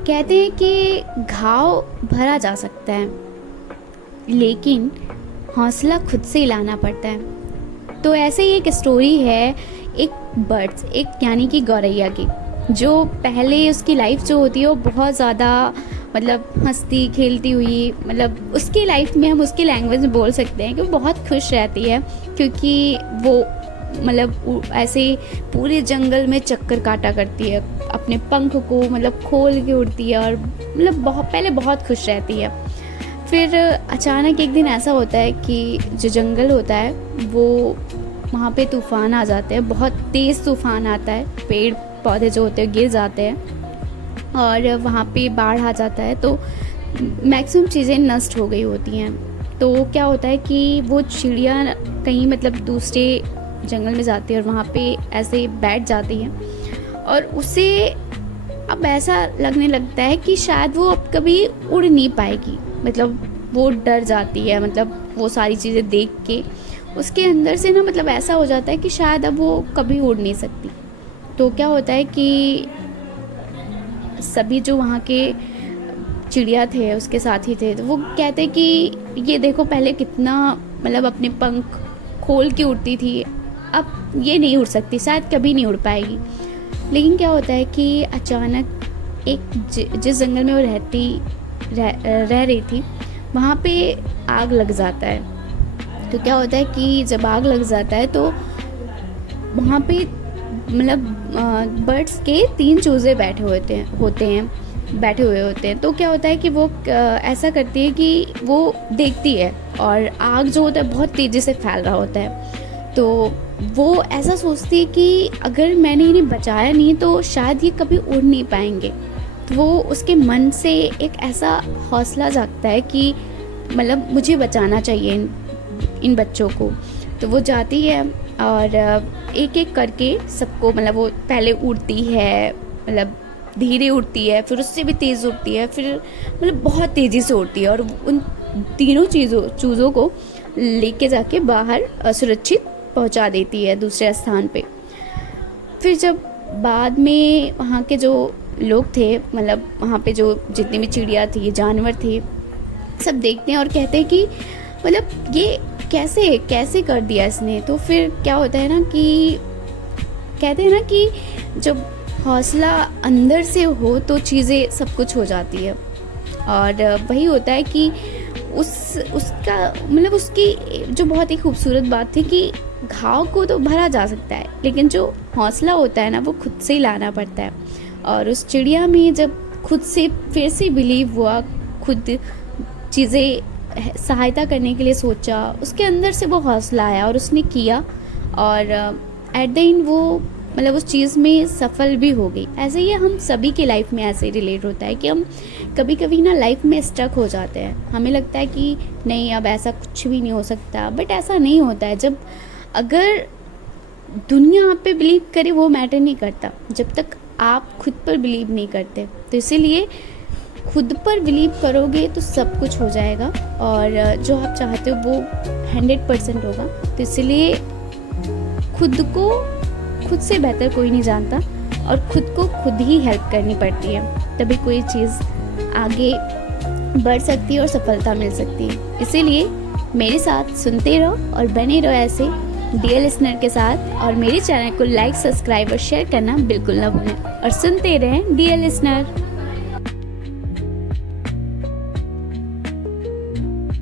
कहते हैं कि घाव भरा जा सकता है, लेकिन हौसला खुद से ही लाना पड़ता है। तो ऐसे ही एक स्टोरी है एक बर्ड्स, एक यानी कि गौरैया की, जो पहले उसकी लाइफ जो होती है वो बहुत ज़्यादा मतलब हंसती खेलती हुई, मतलब उसकी लाइफ में हम उसकी लैंग्वेज में बोल सकते हैं कि वो बहुत खुश रहती है, क्योंकि वो मतलब ऐसे पूरे जंगल में चक्कर काटा करती है, अपने पंख को मतलब खोल के उड़ती है और मतलब पहले बहुत खुश रहती है। फिर अचानक एक दिन ऐसा होता है कि जो जंगल होता है वो वहाँ पे तूफ़ान आ जाते हैं, बहुत तेज़ तूफ़ान आता है, पेड़ पौधे जो होते हैं गिर जाते हैं और वहाँ पे बाढ़ आ जाता है, तो मैक्सिमम चीज़ें नष्ट हो गई होती हैं। तो क्या होता है कि वो चिड़िया कहीं मतलब दूसरे जंगल में जाती है और वहाँ पे ऐसे बैठ जाती है और उसे अब ऐसा लगने लगता है कि शायद वो अब कभी उड़ नहीं पाएगी, मतलब वो डर जाती है, मतलब वो सारी चीज़ें देख के उसके अंदर से ना मतलब ऐसा हो जाता है कि शायद अब वो कभी उड़ नहीं सकती। तो क्या होता है कि सभी जो वहाँ के चिड़िया थे उसके साथी थे, तो वो कहते कि ये देखो पहले कितना मतलब अपने पंख खोल के उड़ती थी, अब ये नहीं उड़ सकती, शायद कभी नहीं उड़ पाएगी। लेकिन क्या होता है कि अचानक एक जिस जंगल में वो रह रही थी वहाँ पे आग लग जाता है। तो क्या होता है कि जब आग लग जाता है तो वहाँ पे मतलब बर्ड्स के 3 चूजे बैठे हुए होते हैं। तो क्या होता है कि वो ऐसा करती है कि वो देखती है और आग जो होता है बहुत तेज़ी से फैल रहा होता है, तो वो ऐसा सोचती है कि अगर मैंने इन्हें बचाया नहीं तो शायद ये कभी उड़ नहीं पाएंगे। तो वो उसके मन से एक ऐसा हौसला जागता है कि मतलब मुझे बचाना चाहिए इन बच्चों को। तो वो जाती है और एक एक करके सबको, मतलब वो पहले उड़ती है, मतलब धीरे उड़ती है, फिर उससे भी तेज़ उड़ती है, फिर मतलब बहुत तेज़ी से उड़ती है और उन तीनों चूज़ों को लेके जाके बाहर सुरक्षित पहुंचा देती है दूसरे स्थान पे। फिर जब बाद में वहाँ के जो लोग थे, मतलब वहाँ पे जो जितनी भी चिड़िया थी, जानवर थे, सब देखते हैं और कहते हैं कि मतलब ये कैसे कैसे कर दिया इसने। तो फिर क्या होता है ना कि कहते हैं ना कि जब हौसला अंदर से हो तो चीज़ें सब कुछ हो जाती है। और वही होता है कि उसका मतलब उसकी जो बहुत ही खूबसूरत बात थी कि घाव को तो भरा जा सकता है, लेकिन जो हौसला होता है ना वो खुद से ही लाना पड़ता है। और उस चिड़िया में जब खुद से फिर से बिलीव हुआ, खुद चीज़ें सहायता करने के लिए सोचा, उसके अंदर से वो हौसला आया और उसने किया और एट द एंड वो मतलब उस चीज़ में सफल भी हो गई। ऐसे ही हम सभी के लाइफ में ऐसे रिलेट होता है कि हम कभी कभी ना लाइफ में स्ट्रक हो जाते हैं, हमें लगता है कि नहीं अब ऐसा कुछ भी नहीं हो सकता, बट ऐसा नहीं होता है। जब अगर दुनिया आप पे बिलीव करे वो मैटर नहीं करता जब तक आप खुद पर बिलीव नहीं करते। तो इसीलिए खुद पर बिलीव करोगे तो सब कुछ हो जाएगा और जो आप चाहते हो वो 100% होगा। तो इसलिए खुद से बेहतर कोई नहीं जानता और खुद को खुद ही हेल्प करनी पड़ती है, तभी कोई चीज़ आगे बढ़ सकती है और सफलता मिल सकती है। इसीलिए मेरे साथ सुनते रहो और बने रहो ऐसे डियर लिसनर के साथ, और मेरे चैनल को लाइक, सब्सक्राइब और शेयर करना बिल्कुल ना भूलें और सुनते रहें डियर लिसनर।